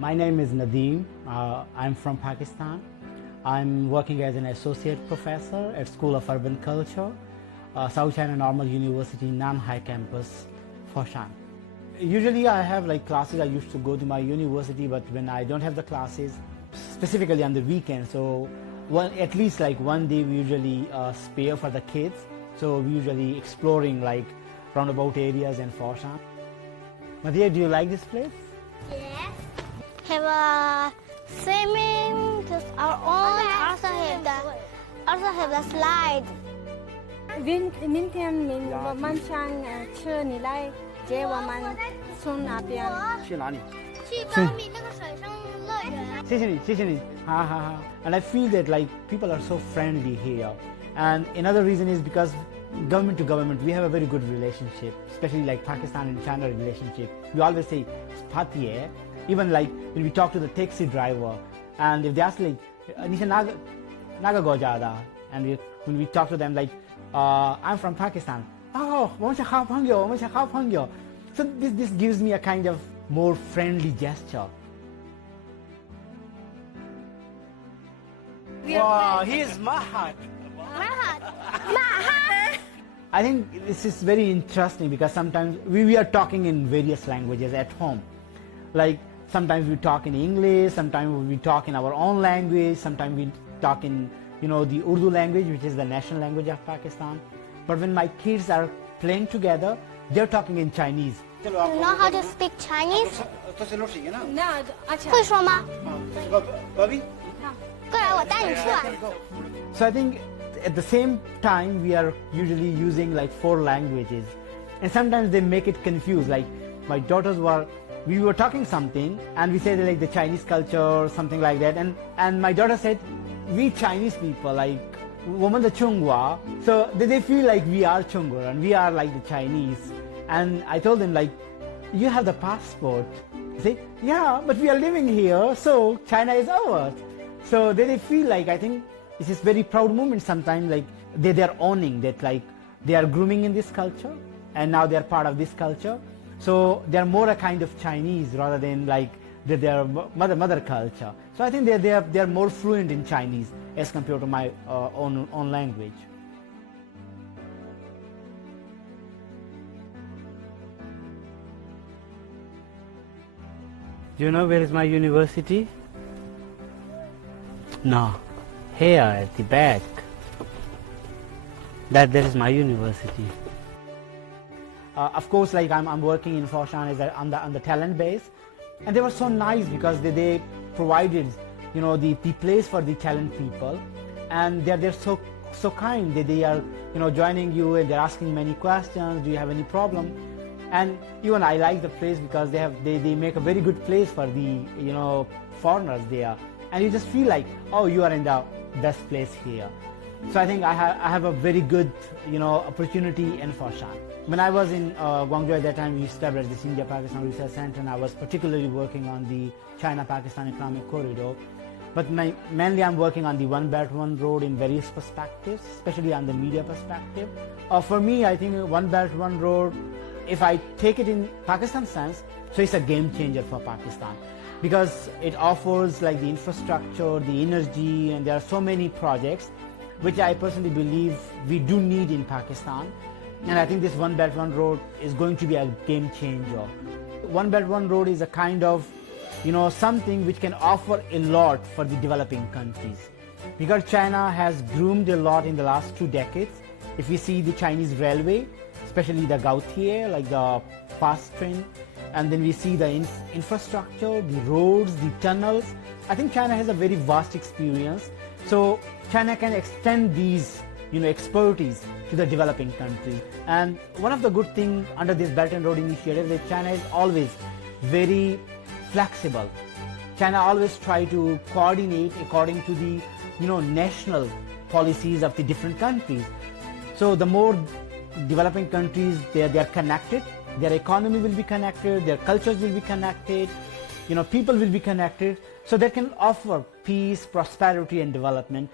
My name is Nadeem. I'm from Pakistan. I'm working as an associate professor at School of Urban Culture, South China Normal University, Nanhai campus, Foshan. Usually I have like classes. I used to go to my university, but when I don't have the classes, specifically on the weekend, so at least like one day we usually spare for the kids. So we usually exploring like roundabout areas in Foshan. Madhya, do you like this place? Yes. Have a swimming to our own. Also have the slide. 明天我们想去你来接我们从那边。去哪里？去保米那个水上乐园。谢谢你，谢谢你，哈哈哈。And I feel that like people are so friendly here. And another reason is because government to government, we have a very good relationship, especially like Pakistan and China relationship. We always say, Spatiye. Even like when we talk to the taxi driver, and if they ask like, Nisha Naga Gojada, and when we talk to them like, I'm from Pakistan. Oh, so this gives me a kind of more friendly gesture. Wow, he is Mahat. I think this is very interesting because sometimes we are talking in various languages at home. Like sometimes we talk in English, sometimes we talk in our own language, sometimes we talk in the Urdu language, which is the national language of Pakistan. But when my kids are playing together, they're talking in Chinese. You know how to speak Chinese? 会说吗？过来，我带你去玩。So I think at the same time we are usually using like 4 languages, and sometimes they make it confused. Like my daughters we were talking something and we said like the Chinese culture, something like that, and my daughter said, we Chinese people like woman the Chungwa, so they feel like we are Chungwa and we are like the Chinese. And I told them like, you have the passport. They say, yeah, but we are living here, so China is ours. So they feel like, I think it's this very proud moment sometimes, like they're owning that, like they are grooming in this culture and now they're part of this culture. So they're more a kind of Chinese rather than like their mother culture. So I think they're more fluent in Chinese as compared to my own language. Do you know where is my university? No, here at the back. That is my university. Of course, like I'm working in Foshan as on the talent base, and they were so nice because they provided the place for the talent people, and they're so kind that they are joining you and they're asking many questions. Do you have any problem? And even I like the place because they make a very good place for the foreigners there, and you just feel like, oh, you are in the best place here. So I think I have a very good opportunity in Foshan. When I was in Guangzhou at that time, we established this India-Pakistan Research Center, and I was particularly working on the China-Pakistan Economic Corridor. But mainly I'm working on the One Belt One Road in various perspectives, especially on the media perspective. For me, I think One Belt One Road, if I take it in Pakistan sense, so it's a game changer for Pakistan because it offers like the infrastructure, the energy, and there are so many projects which I personally believe we do need in Pakistan. And I think this One Belt One Road is going to be a game changer. One Belt One Road is a kind of something which can offer a lot for the developing countries, because China has groomed a lot in the last 2 decades. If we see the Chinese railway, especially the Gautier, like the fast train, and then we see the infrastructure, the roads, the tunnels, I think China has a very vast experience. So China can extend these expertise to the developing countries. And one of the good things under this Belt and Road Initiative is China is always very flexible. China always try to coordinate according to the national policies of the different countries. So the more developing countries they are connected, their economy will be connected, their cultures will be connected, people will be connected, so they can offer peace, prosperity and development